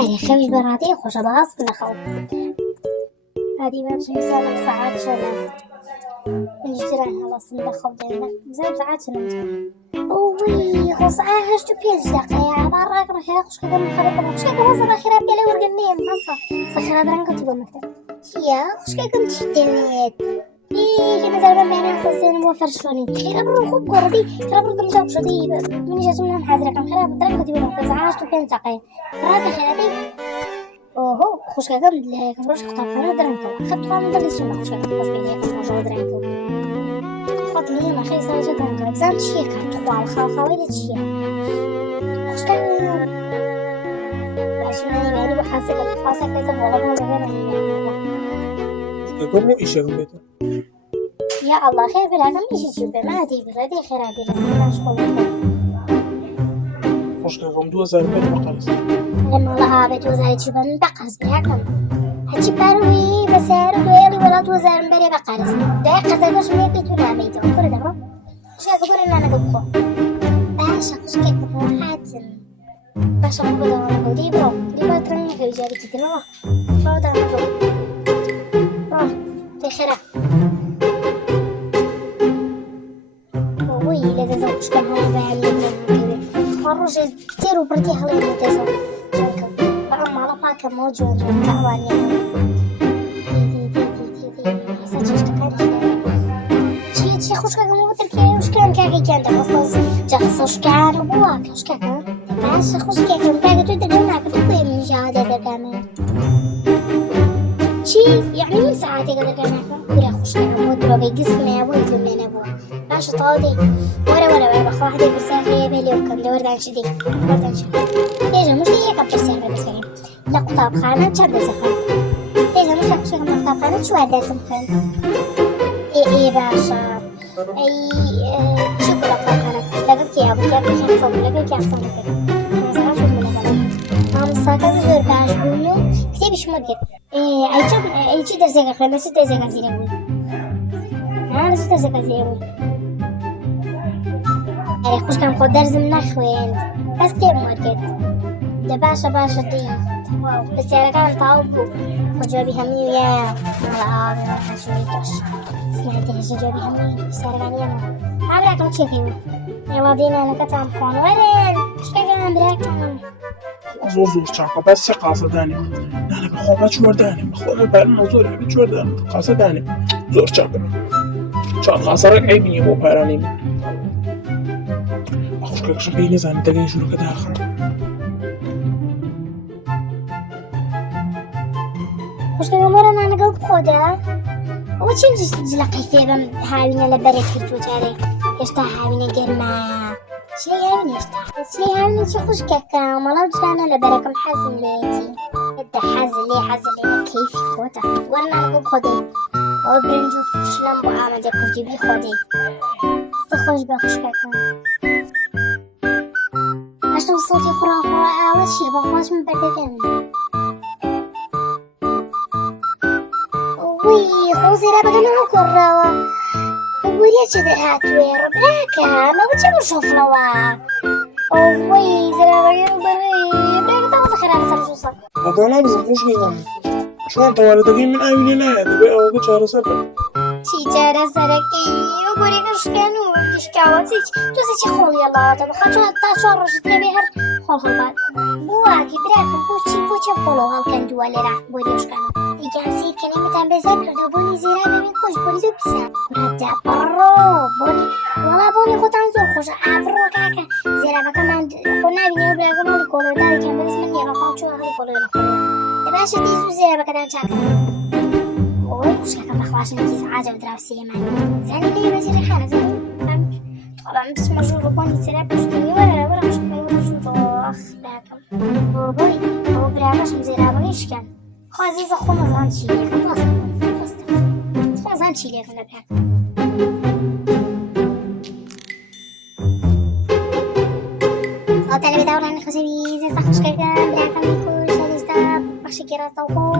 أنا خاوش براتي خوش باص بلا خو هادي ما باش نسالك ساعات شلون نجري على صندوق خو دايما بزاف ساعات نمت وي خص عاهشت بيج دقيقة برا كره خوش كذا من خريطة خوش كذا وصل أخيرا بيلا ورقني مصا سخرا درنك تبغى مكتب يا خوش كذا متشتت كنا زمان بينا خصين وفرشوني خير بروحو بقردي خير بروحو مجاوب شدي من جات من حاضرة كم خير بدرك تبغى مكتب عاهشت بيج دقيقة راك خيراتي اوه خوش كذا مدلها كفروش خطاب خير درنكو خدت قام ندرس شنو خوش كذا خوش بيني كفروش درنكو خاطري ما خير ساجة درنكو بزاف شيك تخوال خاوي تشيا خوش كذا باش ماني ماني بحاسك بحاسك كذا والله ما بينا كم إيش عملته؟ يا الله خير بلا كم إيش تجيبه ما هدي بردي خير هدي لا مشغول خوش كم 2000 بقرص لما الله بيت وزارة شبان بقرص بهاكم هاتشي باروي بسار دويلي ولا توزار مبري بقرص دوي قصدش مية بيتو نعميتو كل ده خوش كبر إن أنا قبخو باشا خوش كبر حاتم باشا مبدا أنا قدي برو دي ما ترني في جاري تدلوا برو ده أنا برو تخيرا وي لذا زوج كم هو بعمل خرج كتير وبرتي هلا متزو بقى على باكا موجود كواني شي خوش كان مو تركي وش كان كاكي كان تخصص جخص كان وبواك وش كان باش خوش كان كاكي تدرنا كتطير من جهة كمان شي يعني من ساعات قدر كان ولا خوش كان مو بي جسمنا ابوي زمان ابوه باش طاودي ورا بخ واحد برساخي بالي وكم دور دان شدي ايجا مش هي كبر سير بس يعني لا قطاب خانه تشبه سخان ايجا مش خوش كان قطاب خانه شو هذا سمخان اي باشا اي شو قطاب خانه لقيت يا ابو كيف كان صوب لقيت يا صوب كده شو من هذا عم ساكن زور باش بونو كتير مش مرقد اي شيء درسك خلاص ست درسك زينوي انا ست درسك زينوي يعني خوش كان خود درس من اخوين بس كتير مرقد ده باشا دي واو بس يعني كان طاوبو وجوابي همي ويا على ما شويتش سمعتي هجي جوابي همي سارقاني انا عامله كم شيء يلا دينا انا كتام خون وين ايش كان براكم زور شاقة بس قاصة داني أنا بخوبات شورداني بخوبات بارنا زور عبيد شورداني قاصة داني زور شاقة قاصة رك عيبني مو باراني أخوش كاك شبيني زاني تاقين شنو كداخل خوش كان مرة أنا قلب خودا وتشين جلقي فيه هاوينا لبريك كرتوتاري يشتا هاوينا قرما شلي هاوينا شي خوش كاكا ومالا وجرانا لبريك محازم ليتي يبدا حازم لي كيفي خودا ورنا أنا قلب خودي وبرنجو فشلم بو آمد يكفتي بي خودي خوش بخوش كاكا عشان صوتي خرا أول شي بخواش من بردقان وي خوزي رابقا نهو كرا وريا شدر هاتوي ربراكا ما بتشمر شوفلوا وي زرابقا بري براكا تاوز خيرا سرجوصا هذا بس خوش كيغم شلون طوالي تاقين من آيوني لا دبي أوقات شهر سبب تيجارة سركي وبريكا شكانو كشكاواتيك توزيتي خول يلا تبخاتو هتا شهر جدنا بيهر خول خلبات بواكي براكا بوشي خولو هالكان دوالي راح بوريا شكانو يجاسي كلمة عم بذكر ده بوني زيرا بميكوش بوني زو بسا ورجع برو بوني ولا بوني خو تنزور خوش عبرو كاكا زيرا بكمان خونا بيني وبراكا مالي كولو داري كان بس مني بخوان شو هالي كولو يلا خولو يباشا ديسو زيرا بكدان شاكا اوي خوش كاكا بخواش نكيس عاجة ودراو سيمان زاني ليه بزيري حانا زاني طبعا بس مجرور بوني زيرا بجدني ولا خوش كاكا مجرور اخ براكم اوي او براكاش مزيرا بغيش كان خازي زخون زان تشيلي خلاص زخون زان تشيلي خنا بحق صوت اللي بدور عن خشبي زي صخش كذا براكم يكون شاليستا بخشي كيرا صوخو